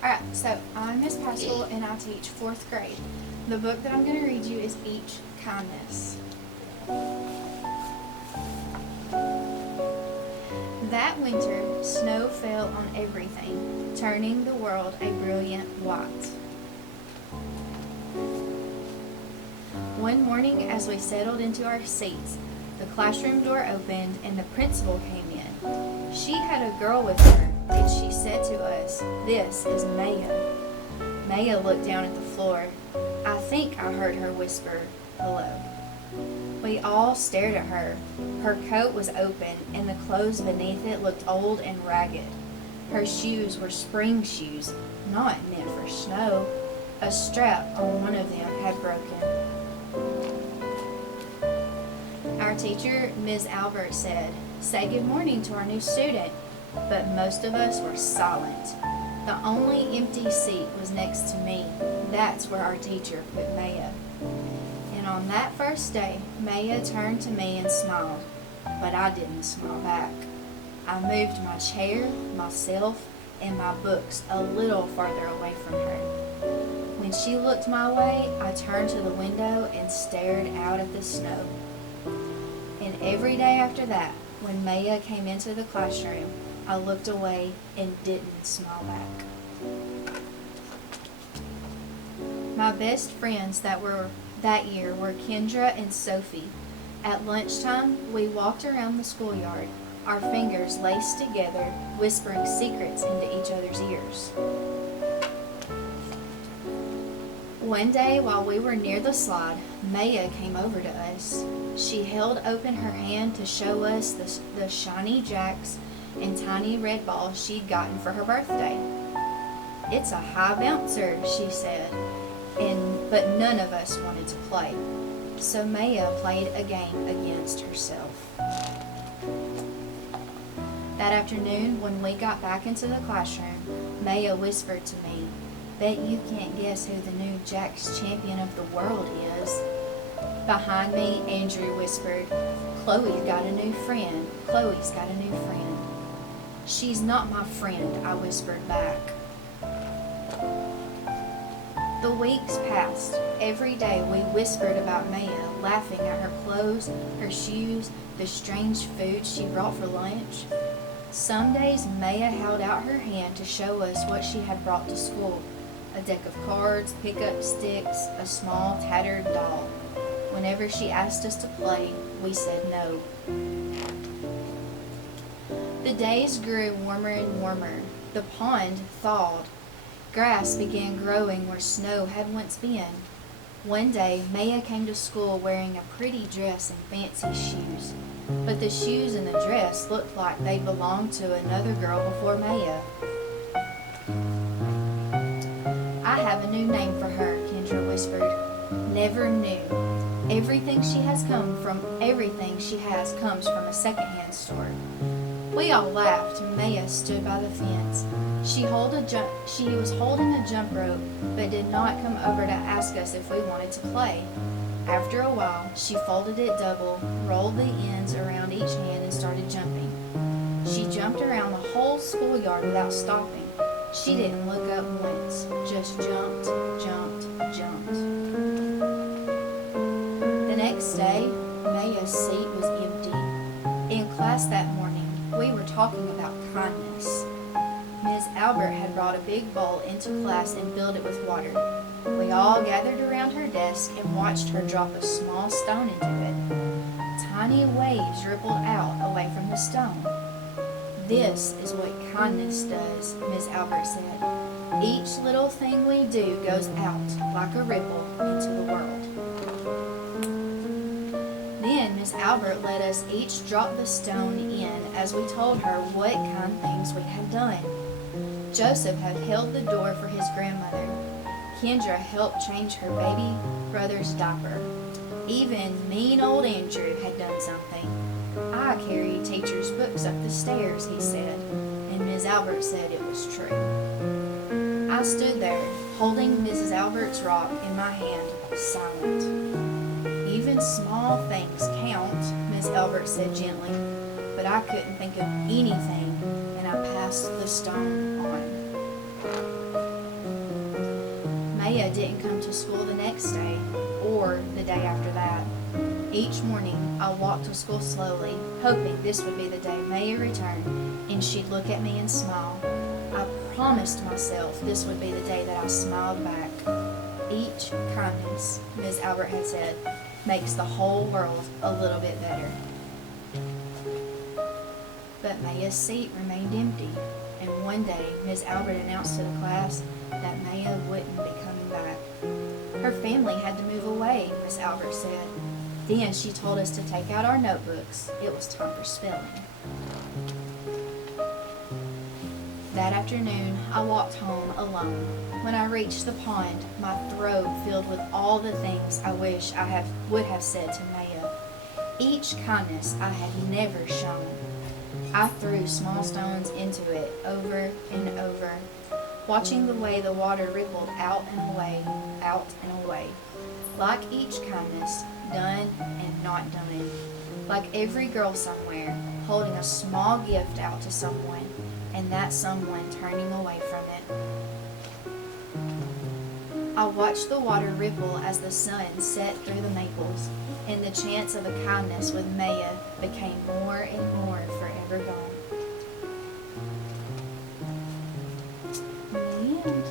Alright, so I'm Miss Pascal and I teach 4th grade. The book that I'm going to read you is Each Kindness. That winter, snow fell on everything, turning the world a brilliant white. One morning, as we settled into our seats, the classroom door opened and the principal came in. She had a girl with her, and she said to us, "This is Maya." Maya looked down at the floor. I think I heard her whisper, "Hello." We all stared at her. Her coat was open, and the clothes beneath it looked old and ragged. Her shoes were spring shoes, not meant for snow. A strap on one of them had broken. Our teacher, Ms. Albert, said, "Say good morning to our new student," but most of us were silent. The only empty seat was next to me. That's where our teacher put Maya. And on that first day, Maya turned to me and smiled, but I didn't smile back. I moved my chair, myself, and my books a little farther away from her. When she looked my way, I turned to the window and stared out at the snow. And every day after that, when Maya came into the classroom, I looked away and didn't smile back. My best friends that year were Kendra and Sophie. At lunchtime, we walked around the schoolyard, our fingers laced together, whispering secrets into each other's ears. One day, while we were near the slide, Maya came over to us. She held open her hand to show us the shiny jacks and tiny red balls she'd gotten for her birthday. "It's a high bouncer," she said, but none of us wanted to play. So Maya played a game against herself. That afternoon, when we got back into the classroom, Maya whispered to me, "Bet you can't guess who the new Jack's champion of the world is." Behind me, Andrew whispered, "Chloe's got a new friend. Chloe's got a new friend." "She's not my friend," I whispered back. The weeks passed. Every day we whispered about Maya, laughing at her clothes, her shoes, the strange food she brought for lunch. Some days Maya held out her hand to show us what she had brought to school. A deck of cards, pickup sticks, a small tattered doll. Whenever she asked us to play, we said no. The days grew warmer and warmer. The pond thawed. Grass began growing where snow had once been. One day, Maya came to school wearing a pretty dress and fancy shoes. But the shoes and the dress looked like they belonged to another girl before Maya. "I have a new name for her," Kendra whispered. "Never knew. Everything she has comes from a secondhand store." We all laughed. Maya stood by the fence. She was holding a jump rope, but did not come over to ask us if we wanted to play. After a while, she folded it double, rolled the ends around each hand, and started jumping. She jumped around the whole schoolyard without stopping. She didn't look up once, just jumped, jumped, jumped. The next day, Maya's seat was empty. In class that morning, we were talking about kindness. Ms. Albert had brought a big bowl into class and filled it with water. We all gathered around her desk and watched her drop a small stone into it. Tiny waves rippled out away from the stone. "This is what kindness does," Ms. Albert said. "Each little thing we do goes out like a ripple into the world." Then Ms. Albert let us each drop the stone in as we told her what kind things we had done. Joseph had held the door for his grandmother. Kendra helped change her baby brother's diaper. Even mean old Andrew had done something. "I carried teacher's books up the stairs," he said, and Ms. Albert said it was true. I stood there, holding Mrs. Albert's rock in my hand, silent. "Even small things count," Miss Albert said gently, but I couldn't think of anything, and I passed the stone on. Maya didn't come to school the next day or the day after that. Each morning, I walked to school slowly, hoping this would be the day Maya returned and she'd look at me and smile. I promised myself this would be the day that I smiled back. Each kindness, Ms. Albert had said, makes the whole world a little bit better. But Maya's seat remained empty, and one day Ms. Albert announced to the class that Maya wouldn't be coming back. Her family had to move away, Ms. Albert said. Then she told us to take out our notebooks. It was time for spelling. That afternoon, I walked home alone. When I reached the pond, my throat filled with all the things I wish I would have said to Maya. Each kindness I had never shown. I threw small stones into it over and over, watching the way the water rippled out and away, out and away. Like each kindness, done and not done. Like every girl somewhere, holding a small gift out to someone, and that someone turning away from it. I watched the water ripple as the sun set through the maples, and the chance of a kindness with Maya became more and more forever gone. The end.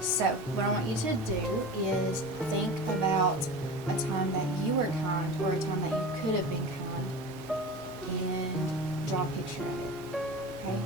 So, what I want you to do is think about a time that you were kind or a time that you could have been kind and draw a picture of it. Okay?